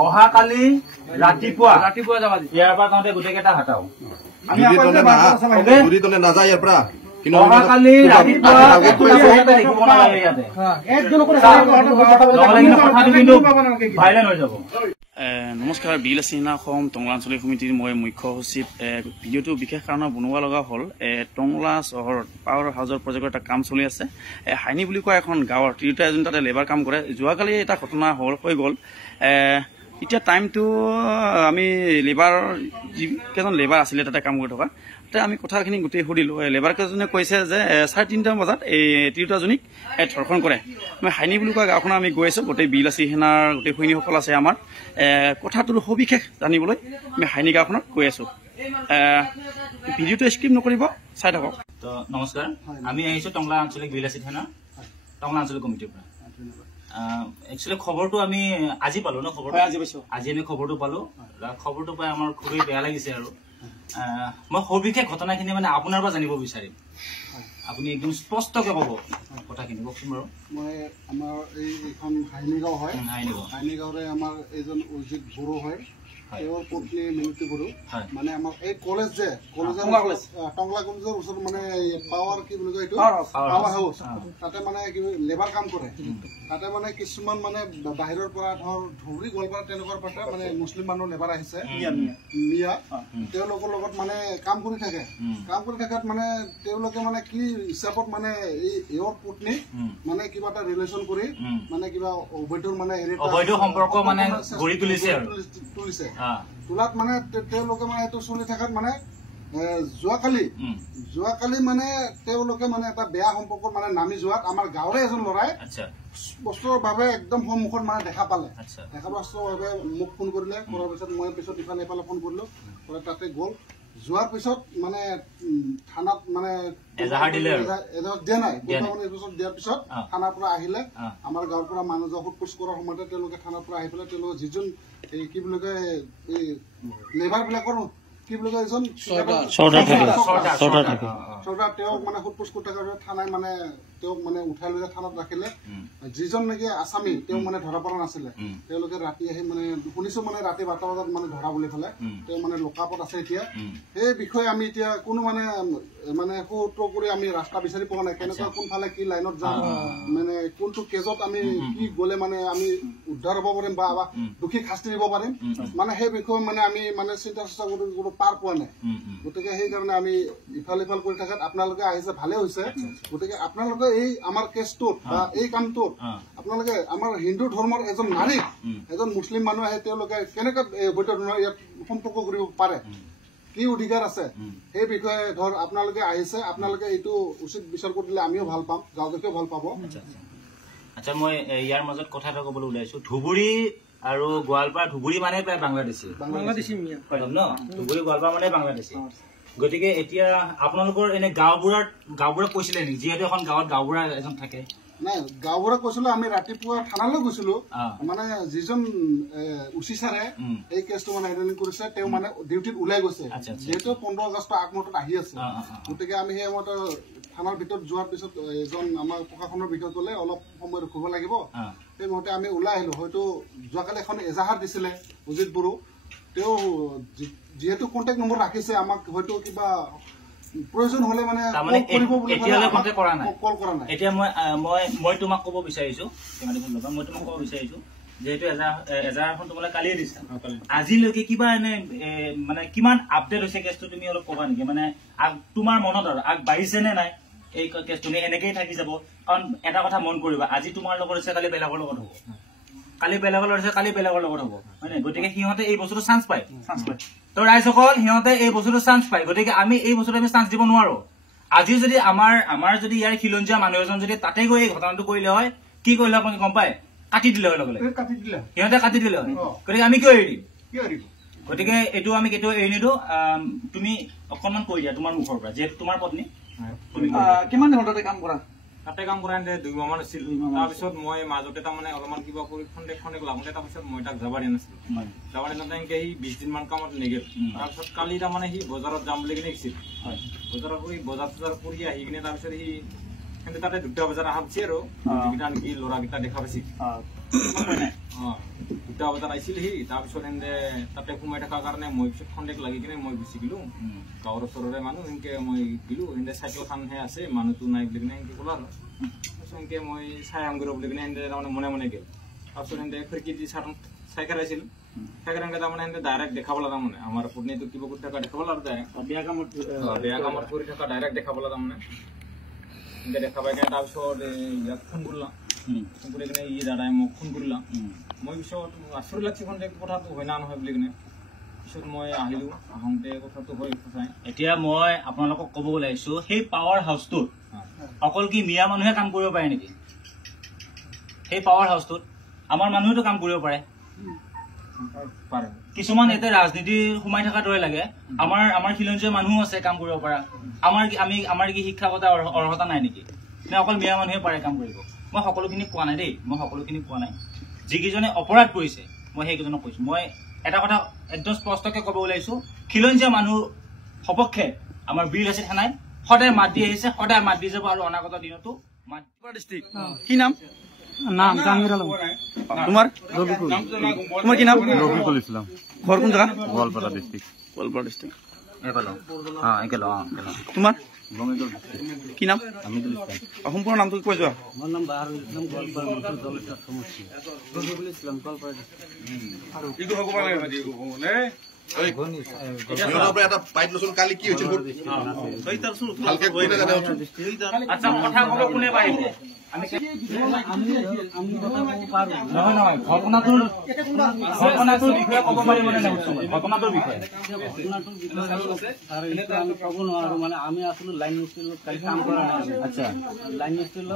অহাকালি ৰাতিপুৱা যাবা ইয়াৰ পৰা তহঁতে গোটেইকেইটা হাতাও নাযায় ইয়াৰ পৰা অহাকালি ৰাতিপুৱা দেখিব নালাগে ইয়াতে কথাটো কিন্তু ভাইৰেল হৈ যাব। নমস্কাৰ, বিলাসী সেনা অসম টংলা আঞ্চলিক সমিতিৰ মই মুখ্য সচিব। ভিডিঅ'টো বিশেষ কাৰণত বনোৱা লগা হ'ল। টংলা চহৰত পাৱাৰ হাউচৰ প্ৰজেক্টৰ এটা কাম চলি আছে। হাইনি বুলি কোৱা এখন গাঁৱৰ তিৰোতা এজন তাতে লেবাৰ কাম কৰে। যোৱাকালি এটা ঘটনা হৈ গ'ল। এতিয়া টাইমটো আমি যিকেইজন লেবাৰ আছিলে তাতে কাম কৰি থকা, তাতে আমি কথাখিনি গোটেই সুধিলোঁ। লেবাৰকেইজনে কৈছে যে 3:30 বজাত এই তিৰোতাজনীক ধৰ্ষণ কৰে। আমি হাইনি বুলি কোৱা গাঁওখনত আমি গৈ আছোঁ। গোটেই বিলাসী সেনাৰ গোটেই সৈনিকসকল আছে আমাৰ। কথাটোৰ সবিশেষ জানিবলৈ আমি হাইনি গাঁওখনত গৈ আছোঁ। ভিডিঅ'টো স্কিপ নকৰিব, চাই থাকক। তো নমস্কাৰ, আমি আহিছোঁ টংলা আঞ্চলিক বিলাসী সেনা টংলা আঞ্চলিক কমিটিৰ পৰা। একচুৱেলি খবৰটো আমি আজি পালো ন, খবৰটো আজি আমি খবৰটো পালো। খবৰটো পাই আমাৰ খুবেই বেয়া লাগিছে। আৰু মই সবিশেষ ঘটনাখিনি মানে আপোনাৰ পৰা জানিব বিচাৰিম। আপুনি একদম স্পষ্টকে ক'ব কথাখিনি, কওকচোন বাৰু। মই আমাৰ এইখন হাইনি গাঁও হয়। হাইনি গাঁৱৰে আমাৰ এইজন অজিত বড়ো হয়। তেওঁৰ পত্নী মিনতি বড়ো। মানে আমাৰ এই কলেজ যে টংলা কলেজৰ ওচৰত মানে পাৱাৰ কি বুলি কয় এইটো পাৱাৰ হাউচ, তাতে মানে লেবাৰ কাম কৰে। তাতে মানে কিছুমান মানে বাহিৰৰ পৰা ধৰ ধুবুৰী গোৱালপাৰা তেনেকুৱা পৰা মানে মুছলিম মানুহ লেবাৰ আহিছে মিয়া, তেওঁলোকৰ লগত মানে কাম কৰি থাকে। কাম কৰি থকাত মানে তেওঁলোকে মানে কি হিচাপত মানে এওঁৰ পত্নী মানে কিবা এটা ৰিলেশ্যন কৰি মানে কিবা অবৈধৰ মানে অবৈধ সম্পৰ্ক মানে গঢ়ি তুলিছে। তোলাত মানে তেওঁলোকে মানে এইটো চলি থকাত মানে যোৱাকালি মানে তেওঁলোকে মানে এটা বেয়া সম্পৰ্কত মানে নামি যোৱাত আমাৰ গাঁৱৰে এজন ল'ৰাই স্পষ্টৰ বাবে একদম সন্মুখত মানে দেখা পালে। দেখা স্পষ্টৰ বাবে মোক ফোন কৰিলে। কৰাৰ পিছত মই পিছত ইফালে ফোন কৰিলো, তাতে গ'ল। যোৱাৰ পিছত মানে থানাত মানে এজাহাৰ দিয়া নাই। দিয়াৰ পিছত থানাৰ পৰা আহিলে। আমাৰ গাঁৱৰ পৰা মানুহজন সোধ-পোছ কৰাৰ সময়তে তেওঁলোকে থানাৰ পৰা আহি পেলাই তেওঁলোকে যিজন এই কি বুলি কয় এই লেবাৰ বিলাকৰ কি বুলি কয় এজন চৰ্দাৰ, তেওঁক মানে সোধ-পোছ কৰি থকাৰ থানাই মানে তেওঁক মানে উঠাই লৈ থানাত ৰাখিলে। যিজন নেকি আছামী তেওঁ মানে ধৰা পৰা নাছিলে। তেওঁলোকে ৰাতি আহি মানে শুনিছো মানে ৰাতি 12 বজাত মানে ধৰা বুলি পেলাই তেওঁ মানে লকআপত আছে এতিয়া। সেই বিষয়ে আমি এতিয়া কোনো মানে সূত্ৰ কৰি আমি ৰাস্তা বিচাৰি পোৱা নাই। কেনেকুৱা কোনফালে কি লাইনত যাম, মানে কোনটো কেজত আমি কি গ'লে মানে আমি উদ্ধাৰ হ'ব পাৰিম বা দোষীক শাস্তি দিব পাৰিম, মানে সেই বিষয়ে মানে আমি মানে চিন্তা চৰ্চা কৰি পাৰ পোৱা নাই। গতিকে সেইকাৰণে আমি ইফাল সিফাল কৰি থকাত আপোনালোকে আহিছে, ভালে হৈছে। গতিকে আপোনালোকে এই আমাৰ কেছটোত বা এই কামটোত আপোনালোকে আমাৰ হিন্দু ধৰ্মৰ এজন নাৰীক এজন মুছলিম মানুহ আহে, তেওঁলোকে কেনেকৈ অবৈধ ধৰণৰ ইয়াত সম্পৰ্ক কৰিব পাৰে, কি অধিকাৰ আছে, সেই বিষয়ে ধৰ আপোনালোকে আহিছে। আপোনালোকে এইটো উচিত বিচাৰ কৰি দিলে আমিও ভাল পাম, গাঁওবাসীয়েও ভাল পাব। আচ্ছা, মই ইয়াৰ মাজত কথা এটা ক'বলৈ ওলাইছো। ধুবুৰী আৰু গোৱালপাৰা, ধুবুৰী মানে প্ৰায় বাংলাদেশী ন, ধুবুৰী গোৱালপাৰা মানে বাংলাদেশী। গতিকে এতিয়া আপোনালোকৰ এনে গাঁওবুঢ়াক কৈছিলে নেকি? যিহেতু এখন গাঁৱত গাঁওবুঢ়া এজন থাকে। নাই, গাঁওবুঢ়াক কৈছিলো। আমি ৰাতিপুৱা থানালৈ গৈছিলো। মানে যিজন উচি ছাৰে এই কেছটো মানে হেণ্ডেলিং কৰিছে, তেওঁ মানে ডিউটিত ওলাই গৈছে। যিহেতু 15 আগষ্ট আগমুহূৰ্তত আহি আছে। গতিকে আমি সেই সময়ত থানাৰ ভিতৰত যোৱাৰ পিছত এজন আমাৰ প্ৰশাসনৰ ভিতৰত গ'লে অলপ সময় ৰখিব লাগিব। সেই মুহূৰ্তে আমি ওলাই আহিলো। হয়তো যোৱাকালি এখন এজাহাৰ দিছিলে অজিত বড়ো। তেওঁ যিহেতু কণ্টেক্ট নম্বৰ ৰাখিছে, আমাক হয়তো কিবা প্ৰয়োজন হলে মানে কল কৰা নাই। এতিয়া মই তোমাক ক'ব বিচাৰিছো, যিহেতু এজাহাৰখন তোমালোকে কালিয়ে দিছা, আজিলৈকে কিবা এনে মানে কিমান আপডেট হৈছে কেছটো তুমি অলপ ক'বা নেকি? মানে তোমাৰ মনত আৰু আগবাঢ়িছে নে নাই এই কেছটো, এনেকেই থাকি যাব? কাৰণ এটা কথা মন কৰিবা, আজি তোমাৰ লগত হৈছে, কালি বেলেগৰ লগত হ'ব, কালি বেলেগৰ লগত হৈছে, কালি বেলেগৰ লগত হ'ব, হয় নে? গতিকে সিহঁতে এই বস্তুটো চান্স পায়। তো ৰাইজসকল, সিহঁতে এই বস্তুটো চান্স পায়। গতিকে আমি এই বস্তুটো আমি চান্স দিব নোৱাৰো। আজি যদি আমাৰ যদি ইয়াৰ খিলঞ্জীয়া মানুহ এজন যদি তাতে গৈ এই ঘটনাটো কৰিলে হয়, কি কৰিলে আপুনি গম পায়? কাটি দিলে হয়, লগে লগে সিহঁতে কাটি দিলে হয়। গতিকে আমি কিয় এৰি দিম? গতিকে এইটো আমি কেতিয়াও এৰি নিদিওঁ। তুমি অকণমান কৈ দিয়া তোমাৰ মুখৰ পৰা, যিহেতু তোমাৰ পত্নী। কিমান দিন হ'ল তাতে কাম কৰা? তাতে কাম কৰা 2 মাহমান আছিল। তাৰপিছত মই মাজতে তাৰমানে অলপমান কিবা কৰি খন্তেক লাগোতে তাৰপিছত মই তাক যাব দিয়া নাছিলো। যাব দিয়া তেনেকে সি 20 দিনমান কামত নেগেল। তাৰপিছত কালি তাৰমানে সি বজাৰত যাম বুলি কিনে গৈছিল। বজাৰত গৈ বজাৰ কৰি আহি কিনে তাৰপিছত সি তাতে 2টা বজাত অহা পাইছে আৰু যিকেইটা নেকি ল'ৰাকেইটা দেখা পাইছে। 2টা বজাত আহিছিলহি তাৰপিছত এনে তাতে সোমাই থকাৰ কাৰণে মই পিছত খন্দেক লাগি কিনে মই গুচি গলো গাঁৱৰ ওচৰৰে মানুহ এনেকে মই গলো এনে চাইকেলখনহে আছে মানুহটো নাই বুলি কিনে এনেকে ক'লো আৰু তাৰপিছত এনেকে মই চাই আহোঁ বুলি কিনে এনে তাৰমানে মনে মনে গ'ল তাৰপিছত এনে খিৰিকী দি চাইকেল আছিল চাইকেল এনেকে তাৰমানে এনে ডাইৰেক্ট দেখাবলৈ তাৰমানে আমাৰ পত্নীটো কিবা কৰি থকা দেখাবলৈ আৰু বেয়া কামত কৰি থকা ডাইৰেক্ট দেখাবলৈ তাৰমানে এনেকে দেখা পাই কিনে তাৰপিছত ইয়াক ফোন কৰিলাম ফোন কৰি কিনে ই দাদাই মোক ফোন কৰিলাম মই পিছত আচৰিত লাগছে কথাটো হয় না নহয় বুলি কিনে পিছত মই আহিলো আহোঁতে কথাটো হয় সঁচাই এতিয়া মই আপোনালোকক ক'ব ওলাইছো সেই পাৱাৰ হাউচটোত অকল কি মিয়া মানুহে কাম কৰিব পাৰে নেকি সেই পাৱাৰ হাউচটোত আমাৰ মানুহেতো কাম কৰিব পাৰে কিছুমান ইয়াতে ৰাজনীতি সোমাই থকাৰ দৰে লাগে আমাৰ খিলঞ্জীয়া মানুহো আছে কাম কৰিব পৰা আমাৰ কি শিক্ষাগত অৰ্হতা নাই নেকি নে অকল মিয়া মানুহে পাৰে কাম কৰিব মই সকলোখিনি কোৱা নাই দেই মই সকলোখিনি কোৱা নাই যিকেইজনে অপৰাধ কৰিছে মই সেইকেইজনক কৈছো মই এটা কথা একদম স্পষ্টকৈ ক'ব ওলাইছো খিলঞ্জীয়া মানুহ সপক্ষে আমাৰ বীৰ লাচিত সেনাই সদায় মাত দি আহিছে সদায় মাত দি যাব আৰু অনাগত দিনতো মাত ডিস্ট্রিক্ট কি নাম নাম জাহাঙ্গীর আলম তোমার তোমার কি নাম রফিকুল ইসলাম ঘর কোন জায়গা গোয়ালপাড়া ডিস্ট্রিক্ট তোমার কি নাম সম্পূর্ণ নামটো কৈ যোৱা মোৰ নাম বাহাৰুল ইছলাম গোৱালপাৰা মুছল জলসাৰ সমষ্টি ৰফিকুল ইছলাম গোৱালপাৰা আৰু ইটো হ'ব লাগে এটা পাইপ লচোন কালি কি হৈছিল ভালকে কৈ না জানে আচ্ছা কথা ক'ব কোনে পাৰিব নহয় ঘটনাটোৰ বিষয়ে ক'ব পাৰিবনে ঘটনাটোৰ বিষয়ে আমি ক'ব নোৱাৰো মানে আমি আছিলো লাইন মিস্ত্ৰীৰ কালি কাম কৰা নাই আচ্ছা লাইন মিস্ত্ৰীৰ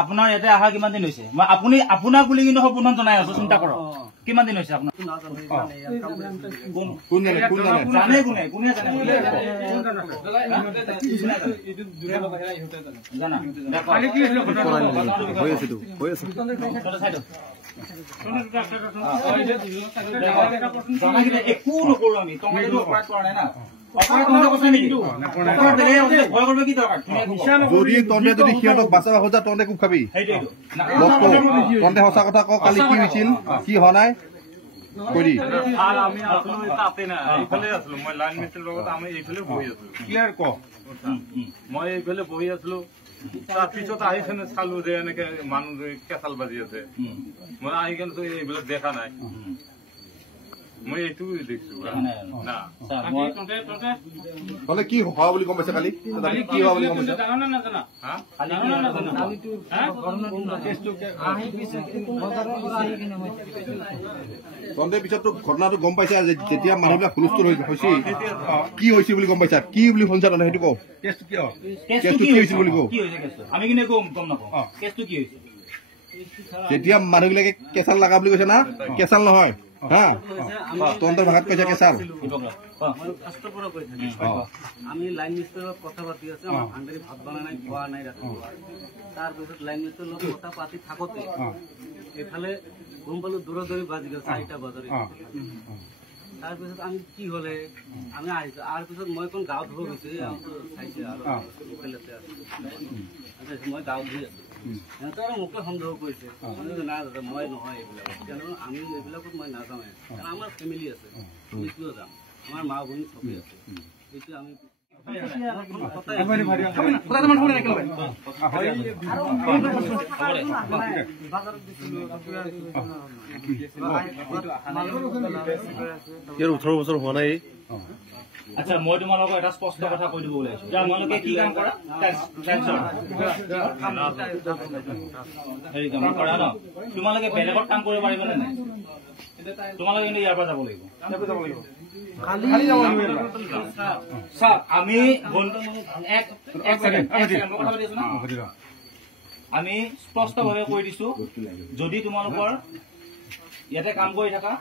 আপোনাৰ ইয়াতে অহা কিমান দিন হৈছে মই আপোনাৰ বুলি কিন্তু সম্পূৰ্ণ জনাই আছো চিন্তা কৰক কিমান দিন হৈছে আপোনাৰ জানে কোনে একো নকৰো আমি অপৰাধ কৰা নাই না যদি তহঁতে যদি সিহঁতক বাচাব খোজা তহঁতে খুব খাবি তহঁতে সঁচা কথা কওঁ কালি কি হৈছিল কি হোৱা নাই কৰি আমি আছিলো তাতে না এইফালে আছিলো মই লাইন মিস্ত্ৰীৰ লগত আমি এইফালে বহি আছিলো ক্লিয়াৰ ক মই এইফালে বহি আছিলো তাৰপিছত আহি কিনে চালো যে এনেকে মানুহ কেঁচাল বাজি আছে মই আহি কিনে এইবিলাক দেখা নাই মই এইটো দেখিছো না তহঁতে কি হোৱা বুলি গম পাইছে কালি কি হোৱা বুলি গম পাইছে তহঁতে পিছত ঘটনাটো গম পাইছা যে যেতিয়া মানুহবিলাক হুলস্থুল হৈছে কি হৈছে বুলি গম পাইছা কি বুলি শুনিছা তহঁতে সেইটো কওঁ কেছটো কি হৈছিল বুলি কওঁ আমি কিন্তু গম নাপাওঁ কেছটো কি হৈছে যেতিয়া মানুহবিলাকে কেঁচাল লগা বুলি কৈছে না কেঁচাল নহয় হা তহঁতৰ ভাষাত কৈছে কেঁচাল আমি লাইন মিস্ত্ৰীৰ লগত কথা পাতি আছো আমাৰ ভাণ্ডাৰী ভাত বনাই নাই খোৱা নাই ৰাতিপুৱা তাৰপিছত লাইন মিস্ত্ৰীৰ লগত কথা পাতি থাকোঁতে এইফালে গম পালো দৌৰা বাজি গ'ল 4টা বজাত তাৰপিছত আমি কি হলে আমি আহিছো আৰু পিছত মই কোন গাঁৱত হৈ গৈছো চাইছে আৰু মই গাঁৱত গৈ আছো সিহঁতে আৰু মোকে সন্দেহ কৰিছে না দাদা মই নহয় এইবিলাক কিয়নো আমি এইবিলাকত মই নাযাওঁৱে কাৰণ আমাৰ ফেমিলি আছে এইটোও যাম আমাৰ মা ভনী চবেই আছে এইটো আমি ইয়াৰ 18 বছৰ হোৱা নাই আচ্ছা মই তোমালোকক এটা স্পষ্ট কথা কৈ দিব ওলাইছো যে তোমালোকে কি কাম কৰা হেৰি কাম কৰা ন তোমালোকে বেলেগত কাম কৰিব পাৰিবনে নাই তোমালোকে কিন্তু ইয়াৰ পৰা যাব লাগিব আমি আমি স্পষ্টভাৱে কৈ দিছো যদি তোমালোকৰ ইয়াতে কাম কৰি থাকা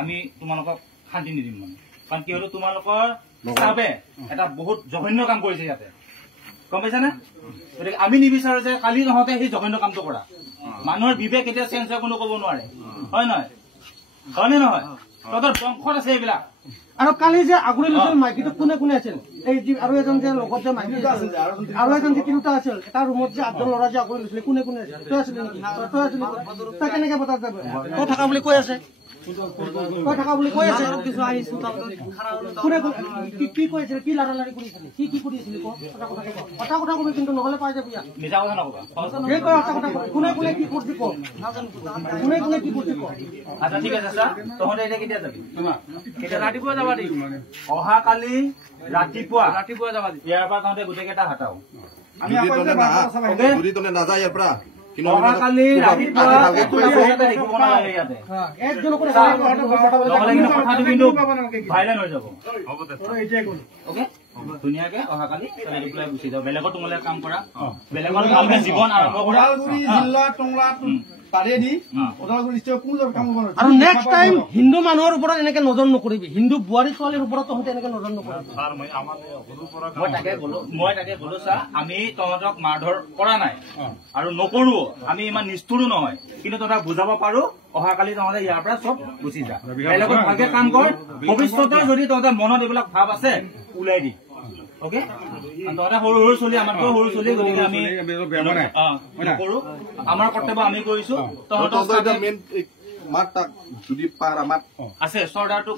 আমি তোমালোকক শান্তি নিদিম মানে কাৰণ কি হলো তোমালোকৰ হিচাপে এটা বহুত জঘন্য কাম কৰিছে ইয়াতে গম পাইছানে গতিকে আমি নিবিচাৰো যে কালি নহওঁতে সেই জঘন্য কামটো কৰা মানুহৰ বিবেক কেতিয়া চেঞ্জ হয় কোনো ক'ব নোৱাৰে হয় নহয় হয়নে নহয় তহঁতৰ বংশত আছে এইবিলাক আৰু কালি যে আগুৰি লৈছিল মাইকীটো কোনে কোনে আছিল এই আৰু এজন যে লগত যে মাইকী আছিল আৰু এজন যে তিনিটা আছিল এটা ৰুমত যে আঠজন ল'ৰা যে আগুৰি লৈছিল কোনে কোনে আছিল তই আছিলি নেকি তই আছিলি তই কেনেকে বতাহ যাব তই থকা বুলি কৈ আছে তই থকা বুলি কৈ আছে কিছু আহিছো কোনে কি কৈ আছিল কি লাৰালাৰি কৰিছিল কি কৰি আছিল কথা কবি কিন্তু নহলে পাই যাবি মিছা কথা নকবা এই কৈ কথা কোনে কোনে কি কৰিছে ক কোনে কোনে কি কৰিছে ক আচ্ছা ঠিক আছে ছাৰ তহঁতে এতিয়া কেতিয়া যাবি কেতিয়া ৰাতিপুৱা যাবা দেই অহা কালি ৰাতিপুৱা যাবা ইয়াৰ পৰা তহঁতে গোটেইকেইটা হাতাও আমি যদি তনে নাযায় ইয়াৰ পৰা অহা কালি ৰাতিপুৱা দেখিব নালাগে ইয়াতে নহ'লে কিন্তু কথাটো কিন্তু ভাইৰেল হৈ যাব অ'কে ধুনীয়াকে অহা কালি পেলাই গুচি যাওঁ বেলেগত তোমালোকে কাম কৰা বেলেগত ভালকে জীৱন আৰম্ভ কৰা আৰু নেক্সট টাইম হিন্দু মানুহৰ ওপৰত এনেকে নজৰ নকৰিবি হিন্দু বোৱাৰী ছোৱালীৰ ওপৰত তহঁতে এনেকে নজৰ নকৰিবি মই তাকে কলো চা আমি তহঁতক মাৰধৰ কৰা নাই আৰু নকৰো আমি ইমান নিষ্ঠুৰো নহয় কিন্তু তহঁতক বুজাব পাৰো অহাকালি তহঁতে ইয়াৰ পৰা চব গুচি যা বেলেগত ভালকে কাম কৰ ভৱিষ্যতৰ যদি তহঁতৰ মনত এইবিলাক ভাৱ আছে ওলাই দি অ'কে তহঁতে সৰু সৰু চলি আমাতকৈ সৰু চলি গতিকে আমি নকৰো আমাৰ কৰ্তব্য আমি কৰিছো তহঁতক মাত তাক যদি পাৰ আমাক আছে চৰ্দাৰটোক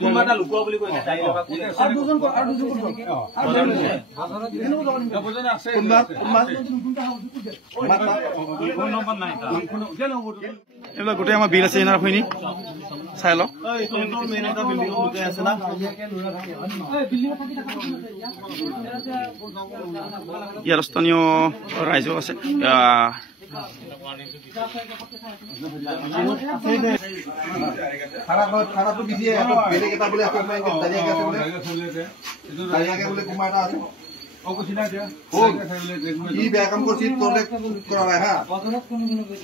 কোনোবা এটা লুকুৱা বুলি কৈছে এইবিলাক গোটেই আমাৰ বিল আছে এনাৰ শুনি চাই লওক ইয়াৰ স্থানীয় ৰাইজো আছে খানাটো দিছে বেলেগ এটা বোলে কি বেয়া কাম কৰিছিল তলে কৰা নাই হা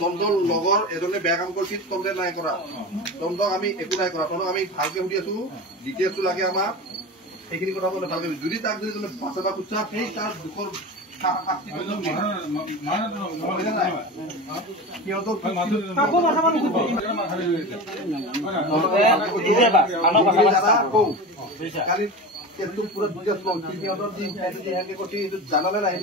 তন্দৰ লগৰ এজনে বেয়া কাম কৰিছিল তলে নাই কৰা তন্দক আমি একো নাই কৰা তন্দক আমি ভালকে সুধি আছো ডিটেইলছটো লাগে আমাক সেইখিনি কথা ক'লে ভালকে যদি তাক যদি তুমি বাচাবা খুচা সেই তাৰ দুখৰ জানালে নাই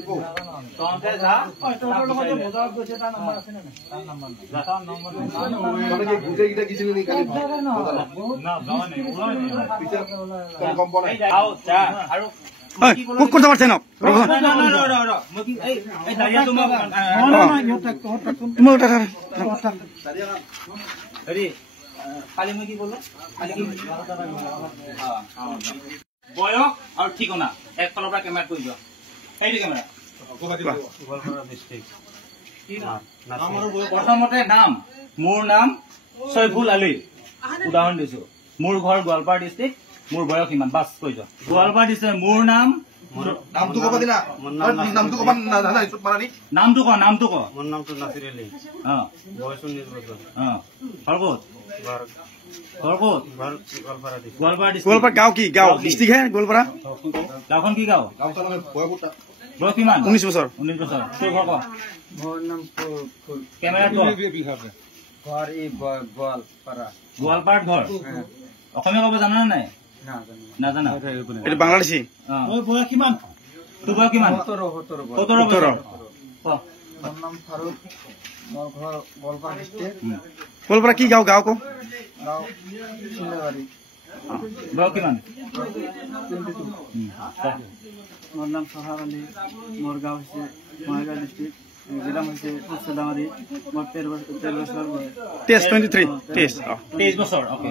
গোটেইকেইটা গিছিলি নেকি কালি গম পোৱা নাই ক'ত পাৰছেন বয়স আৰু ঠিকনা একফালৰ পৰা কেমেৰা কৰি যোৱা সেইটো কেমেৰা প্ৰথমতে নাম মোৰ নাম চৈফুল আলী উদাহৰণ দিছো মোৰ ঘৰ গোৱালপাৰা ডিষ্ট্ৰিক্ট মোৰ বয়স ইমান বাছ কৈ যোৱা গোৱালপাৰা ডিষ্ট্ৰিক্ট মোৰ নাম নামটো ক'ব দিনা নামটো ক'ব নামটো ক নামটো ক মোৰ নামটো নাছিৰ আলী বয়স 19 বছৰ গোৱালপাৰা গাঁও কি গাঁও ডিষ্ট্ৰিক্ট হে গোৱালপাৰা গাঁওখন কি গাঁও বয়স কিমান 19 বছৰ তোৰ ঘৰ ক মোৰ নাম কেমেৰা ঘৰ এই গোৱালপাৰাত ঘৰ অসমীয়া ক'ব জানা নাই নাজানা এটা বাংলাদেশী বয়স কিমান তোৰ বয়স কিমান 17 বছৰ মোৰ নাম ফাৰুক মোৰ ঘৰ গোৱালপাৰা ডিষ্ট্ৰিক্ট গোৱালপাৰা কি গাঁও গাঁও কো গাঁও চিলাবাৰী বয়স কিমান 22 মোৰ নাম সহাৰ আলী মোৰ গাঁও হৈছে মহাগাঁও ডিষ্ট্ৰিক্ট জিলা হৈছে উচ্চদামাৰী মোৰ 13 বছৰ টেষ্ট 23 23 বছৰ ওকে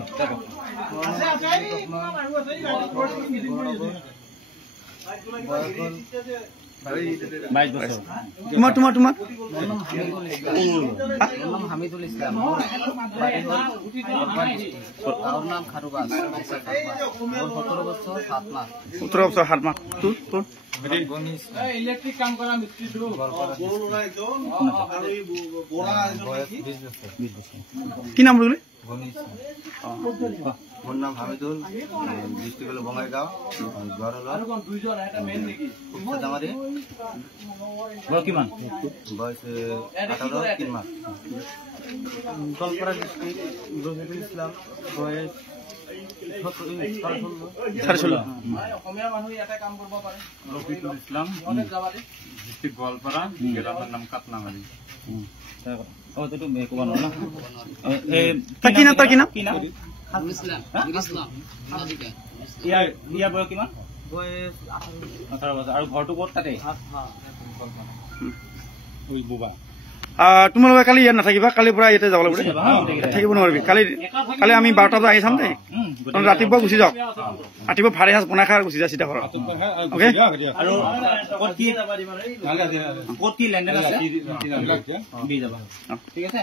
তোমার হামিদুল ইসলাম নাম খারুবাস 17 বছর 7 মাস 7 মাস তোর ইলেকট্রিক কাম করা মিস্ত্রি কি নাম বললি মোৰ নাম হামিদুল, ডিষ্ট্ৰিক্ট হল বঙাইগাঁও, ঘৰ হল ডাঙাৰী, বয়স কিমান? বয়স 18 মাহ। গোৱালপাৰা ডিষ্ট্ৰিক্ট ৰফিকুল ইসলাম, বয়স 16। অসমীয়া মানুহ ইয়াতে কাম কৰিব পাৰে। ৰফিকুল ইসলাম, ডিস্ট্ৰিক্ট গোৱালপাৰা, জেলাৰ নাম কাটনামাৰী। ইয়াৰ বয়স কিমান? 18 বছৰ। আৰু ঘৰটো ক'ত? তাতে তোমালোকে কালি ইয়াত নাথাকিবা, কালিৰ পৰা ইয়াতে যাব লাগিব, থাকিব নোৱাৰিবি। কালি আমি 12টা বজাত আহি চাম দেই, ৰাতিপুৱা গুচি যাওক, ৰাতিপুৱা ভাৰী সাজ বনাই খাই গুচি যা চিধা ঘৰত। অ'কে। আৰু ক'ত কি লেনদেন আছে দি যাবা, ঠিক আছে।